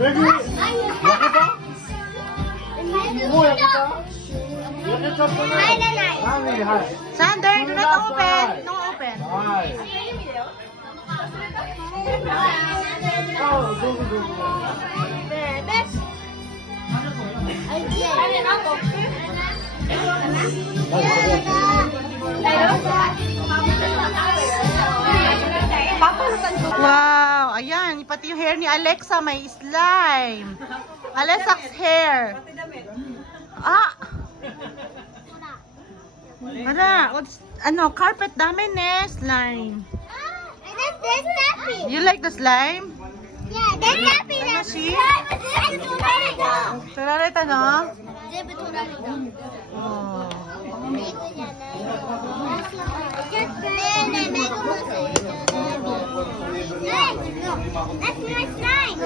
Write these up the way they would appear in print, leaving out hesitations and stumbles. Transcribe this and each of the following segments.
여기 여기다? 뭐 여기다? 여기다 보내. Sander, do not open. No open. Wow, ayan, pati yung hair ni Alexa may slime. Alexa's hair. Ah! Ano, carpet dami slime. You like the slime? Yeah, that's happy. Ano si? Turarita, no? Oh. That's my slime.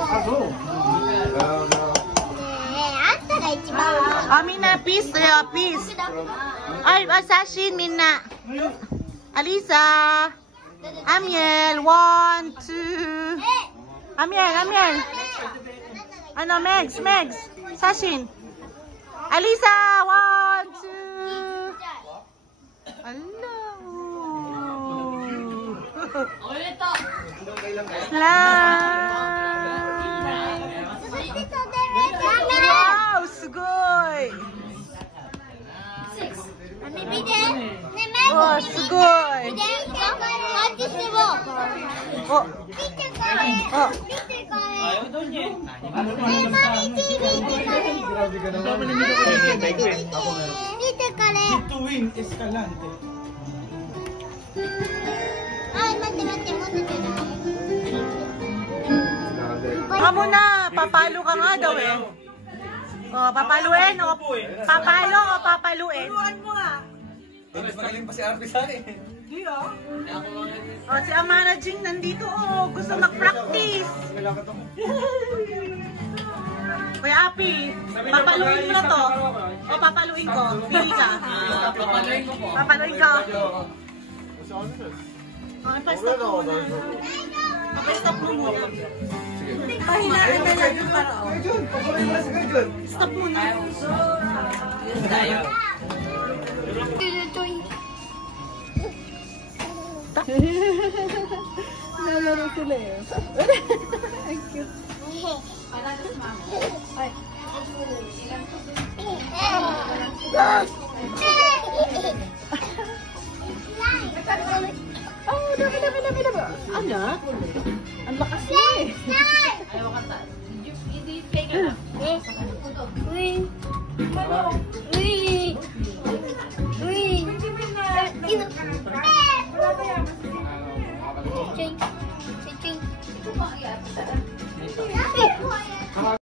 Mina, peace. Peace. Ay, Sashin, Mina. Alisa. Amiel, 1, 2. Amiel. Ano, Megs. Sashin. Alisa, 1, 2. Hello. Wow, sugoi. Oh, sugoi. Oh. Ayaw daw niya. Dito wing Escalante. Kamu na, papalo ka nga daw eh. O, papaluin o papalo o papaluin. Paluan mo nga. Mas magaling pa si Arby sa akin. O, si Amara Jing nandito o, gusto mag-practice. Kuya Api, papaluin mo na to. O, papaluin ko. Pili ka. Papaluin ko. O, pa-stop mo muna. Pa-stop mo muna. Pahinaan na lang yung parao. Stop muna. Nalaro sila eh. Ang cute. Ay. Oh, dami. Anak? Ang lakas mo eh. Ayaw ka ta. Hindi fake na. Uy. Ching.